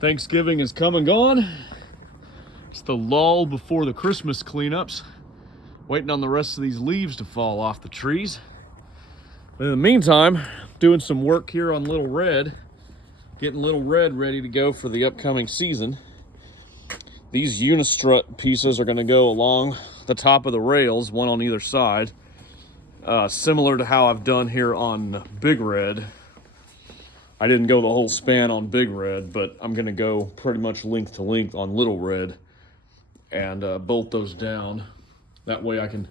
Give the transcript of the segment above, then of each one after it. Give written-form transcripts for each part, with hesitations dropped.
Thanksgiving is come and gone. It's the lull before the Christmas cleanups. Waiting on the rest of these leaves to fall off the trees. But in the meantime, doing some work here on Little Red. Getting Little Red ready to go for the upcoming season. These unistrut pieces are going to go along the top of the rails, one on either side. Similar to how I've done here on Big Red. I didn't go the whole span on Big Red, but I'm going to go pretty much length to length on Little Red and bolt those down. That way I can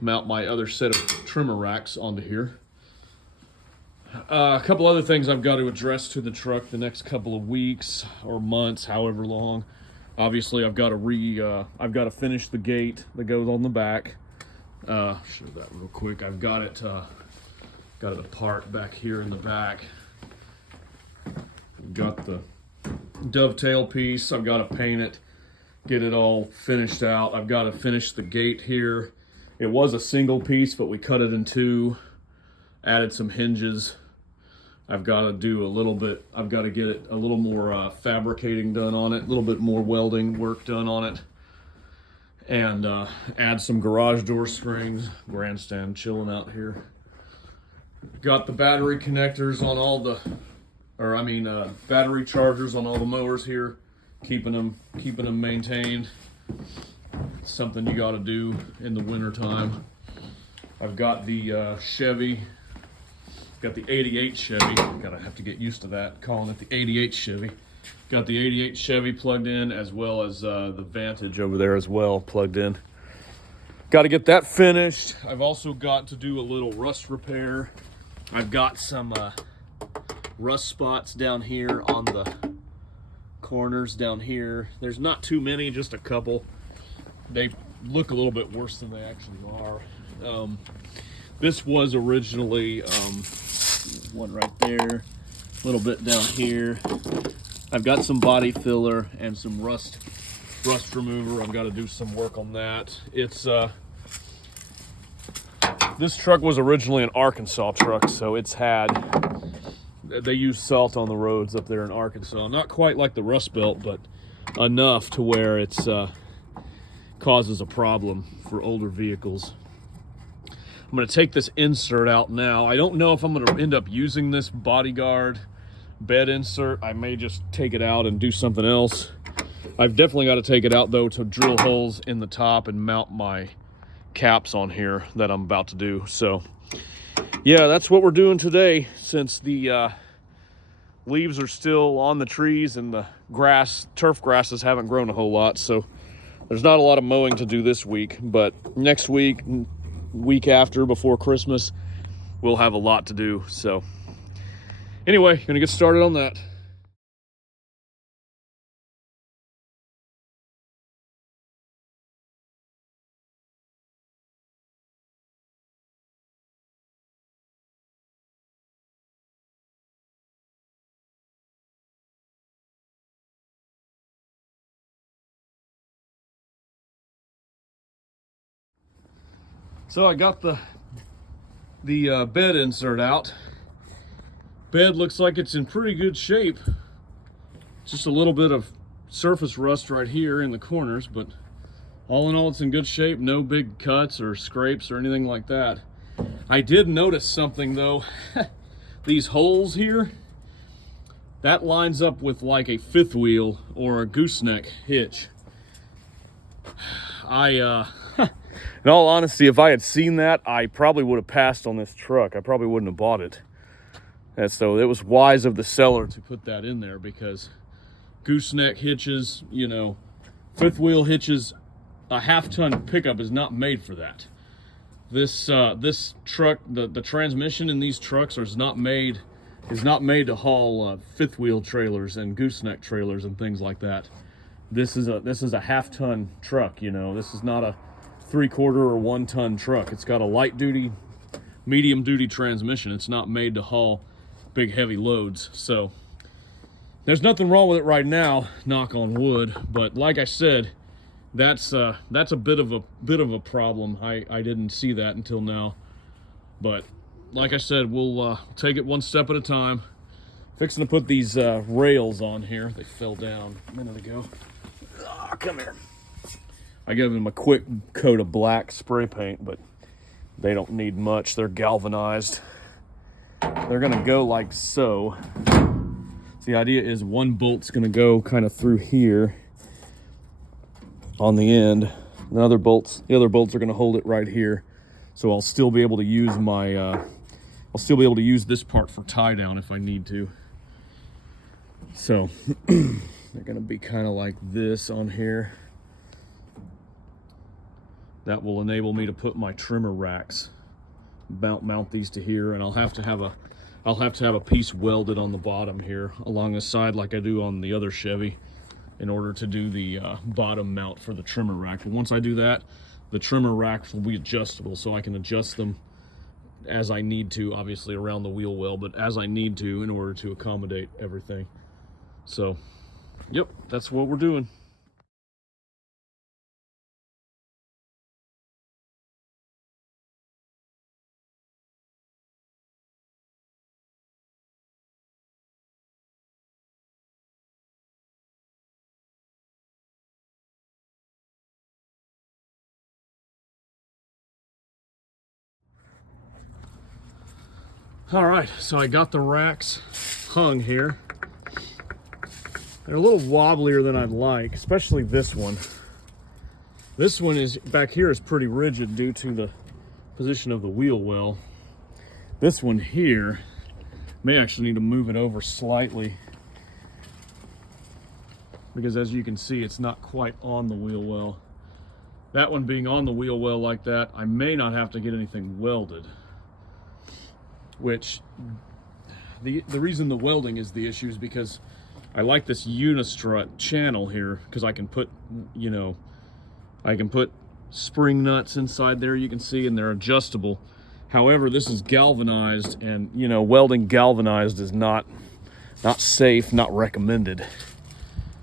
mount my other set of trimmer racks onto here. A couple other things I've got to address to the truck the next couple of weeks or months, however long. Obviously, I've got to finish the gate that goes on the back. Show that real quick. I've got it apart back here in the back. Got the dovetail piece. I've got to paint it, get it all finished out. I've got to finish the gate here. It was a single piece, but we cut it in two, added some hinges. I've got to do a little bit, I've got to get it a little more fabricating done on it, a little bit more welding work done on it, and add some garage door springs. Grandstand chilling out here. Got the battery connectors on all the battery chargers on all the mowers here, keeping them maintained. It's something you got to do in the winter time. I've got the Chevy, got the 88 Chevy. Gotta have to get used to that, calling it the 88 Chevy. Got the 88 Chevy plugged in, as well as the Vantage over there as well plugged in. Got to get that finished. I've also got to do a little rust repair. I've got some rust spots down here on the corners down here. There's not too many, just a couple. They look a little bit worse than they actually are. This was originally one right there, a little bit down here. I've got some body filler and some rust remover. I've got to do some work on that. It's this truck was originally an Arkansas truck, so they use salt on the roads up there in Arkansas. Not quite like the Rust Belt, but enough to where it's causes a problem for older vehicles. I'm going to take this insert out now. I don't know if I'm going to end up using this bodyguard bed insert. I may just take it out and do something else. I've definitely got to take it out, though, to drill holes in the top and mount my caps on here that I'm about to do. So yeah, that's what we're doing today, since the leaves are still on the trees and the turf grasses haven't grown a whole lot. So there's not a lot of mowing to do this week, but next week, week after, before Christmas, we'll have a lot to do. So anyway, gonna get started on that. So I got the bed insert out. Bed looks like it's in pretty good shape. Just a little bit of surface rust right here in the corners, but all in all, it's in good shape. No big cuts or scrapes or anything like that. I did notice something though. These holes here, that lines up with like a fifth wheel or a gooseneck hitch. In all honesty, if I had seen that, I probably would have passed on this truck. I probably wouldn't have bought it. And so it was wise of the seller to put that in there, because gooseneck hitches, fifth wheel hitches, a half-ton pickup is not made for that. This truck, the transmission in these trucks is not made to haul fifth wheel trailers and gooseneck trailers and things like that. This is a half-ton truck. This is not a 3/4 or 1-ton truck. It's got a light duty, medium duty transmission. It's not made to haul big heavy loads. So there's nothing wrong with it right now, knock on wood. But like I said, that's a bit of a problem. I didn't see that until now. But like I said, we'll take it one step at a time. Fixing to put these rails on here. They fell down a minute ago. Oh, come here. I gave them a quick coat of black spray paint, but they don't need much. They're galvanized. They're gonna go like so. So the idea is one bolt's gonna go kind of through here on the end. The other bolts are gonna hold it right here. So I'll still be able to use my, I'll still be able to use this part for tie down if I need to. So they're gonna be kind of like this on here. That will enable me to put my trimmer racks, mount these to here, and I'll have to have a piece welded on the bottom here along the side like I do on the other Chevy in order to do the bottom mount for the trimmer rack. And once I do that, the trimmer racks will be adjustable, so I can adjust them as I need to, obviously around the wheel well, but as I need to in order to accommodate everything. So, yep, that's what we're doing. All right, so I got the racks hung here. They're a little wobblier than I'd like, especially this one. This one is back here is pretty rigid due to the position of the wheel well. This one here may actually need to move it over slightly because as you can see, it's not quite on the wheel well. That one being on the wheel well like that, I may not have to get anything welded. Which the reason the welding is the issue is because I like this unistrut channel here because I can put, you know, I can put spring nuts inside there, you can see, and they're adjustable. However, this is galvanized, and you know, welding galvanized is not safe, not recommended.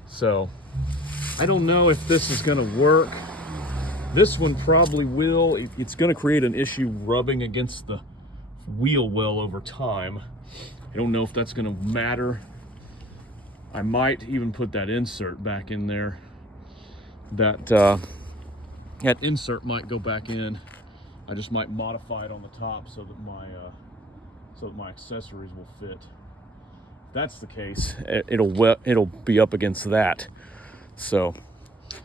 So I don't know if this is going to work. This one probably will. It's going to create an issue rubbing against the wheel well over time. I don't know if that's going to matter. I might even put that insert back in there. That insert might go back in. I just might modify it on the top so that my accessories will fit. If that's the case, it'll be up against that. So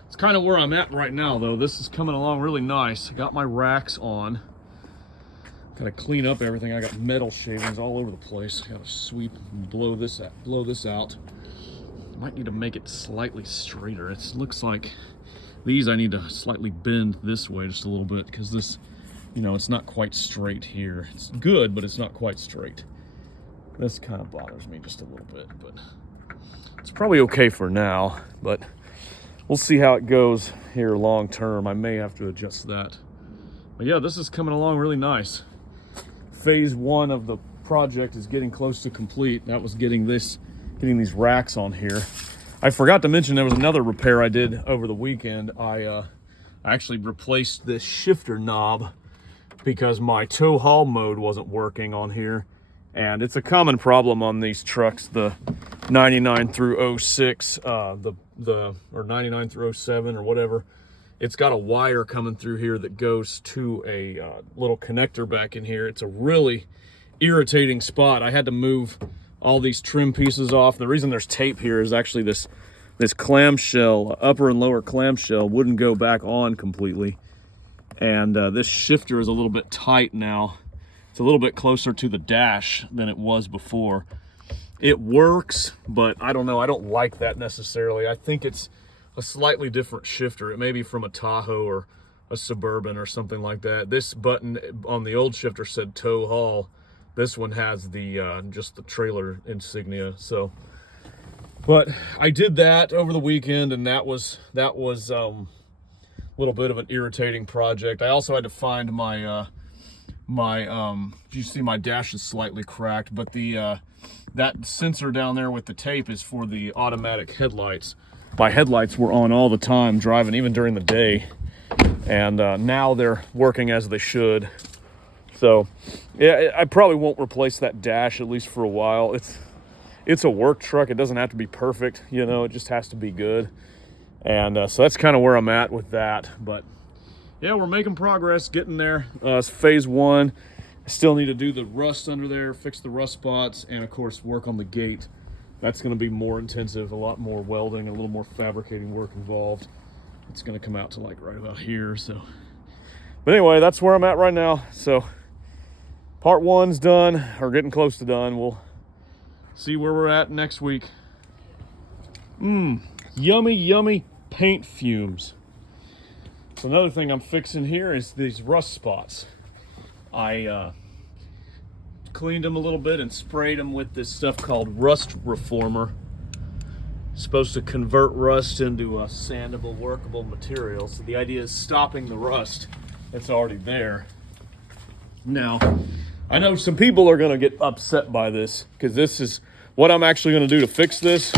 it's kind of where I'm at right now, though. This is coming along really nice. I got my racks on. Gotta clean up everything. I got metal shavings all over the place. I gotta sweep and blow this out. Might need to make it slightly straighter. It looks like these I need to slightly bend this way just a little bit because this, you know, it's not quite straight here. It's good, but it's not quite straight. This kind of bothers me just a little bit, but it's probably okay for now, but we'll see how it goes here long term. I may have to adjust that. But yeah, this is coming along really nice. Phase one of the project is getting close to complete. That was getting these racks on here. I forgot to mention there was another repair I did over the weekend. I actually replaced this shifter knob because my tow haul mode wasn't working on here. And it's a common problem on these trucks, the 99 through 06, or 99 through 07 or whatever. It's got a wire coming through here that goes to a little connector back in here. It's a really irritating spot. I had to move all these trim pieces off. The reason there's tape here is actually this clamshell, upper and lower clamshell, wouldn't go back on completely. And this shifter is a little bit tight now. It's a little bit closer to the dash than it was before. It works, but I don't know. I don't like that necessarily. I think it's a slightly different shifter. It may be from a Tahoe or a Suburban or something like that. This button on the old shifter said tow haul. This one has the just the trailer insignia. So, but I did that over the weekend, and that was a little bit of an irritating project. I also had to find my you see my dash is slightly cracked, but the that sensor down there with the tape is for the automatic headlights. My headlights were on all the time driving, even during the day, and now they're working as they should. So yeah, I probably won't replace that dash, at least for a while. it's a work truck. It doesn't have to be perfect, you know, it just has to be good. And so that's kind of where I'm at with that. But yeah, we're making progress, getting there. It's phase 1. I still need to do the rust under there, fix the rust spots, and of course work on the gate. That's going to be more intensive, a lot more welding, a little more fabricating work involved. It's going to come out to like right about here. So, but anyway, that's where I'm at right now. So part 1's done, or getting close to done. We'll see where we're at next week. Yummy, yummy paint fumes. So another thing I'm fixing here is these rust spots. I cleaned them a little bit and sprayed them with this stuff called rust reformer. It's supposed to convert rust into a sandable, workable material. So the idea is stopping the rust that's already there. Now, I know some people are gonna get upset by this, because this is what I'm actually gonna do to fix this,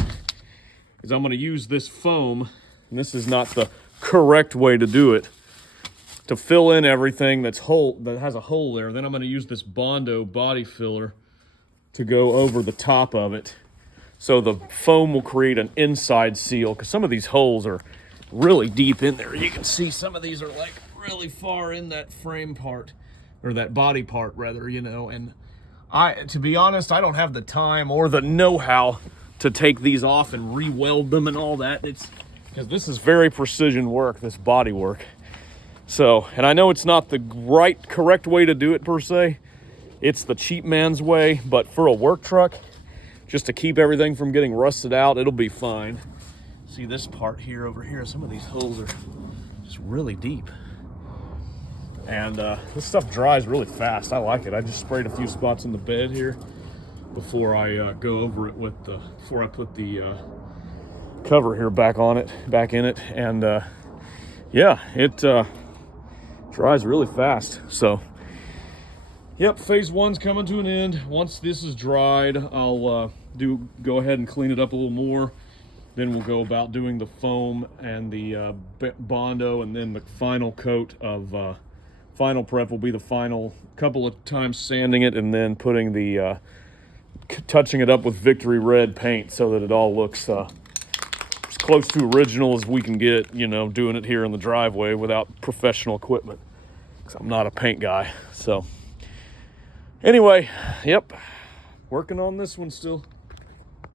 is I'm gonna use this foam, and this is not the correct way to do it, to fill in everything that has a hole there. Then I'm going to use this Bondo body filler to go over the top of it, so the foam will create an inside seal, because some of these holes are really deep in there. You can see some of these are like really far in that frame part, or that body part rather, you know. And to be honest, I don't have the time or the know-how to take these off and re-weld them and all that. It's because this is very precision work, this body work. So, and I know it's not the correct way to do it per se. It's the cheap man's way, but for a work truck, just to keep everything from getting rusted out, it'll be fine. See this part here, over here, some of these holes are just really deep. And this stuff dries really fast. I like it. I just sprayed a few spots in the bed here before I go over it with before I put the cover here back in it. And yeah, it dries really fast. So yep, phase 1's coming to an end. Once this is dried, I'll go ahead and clean it up a little more. Then we'll go about doing the foam and the Bondo, and then the final coat of final prep will be the final couple of times sanding it, and then putting the touching it up with Victory Red paint so that it all looks as close to original as we can get, you know, doing it here in the driveway without professional equipment, because I'm not a paint guy. So anyway, yep, working on this one still.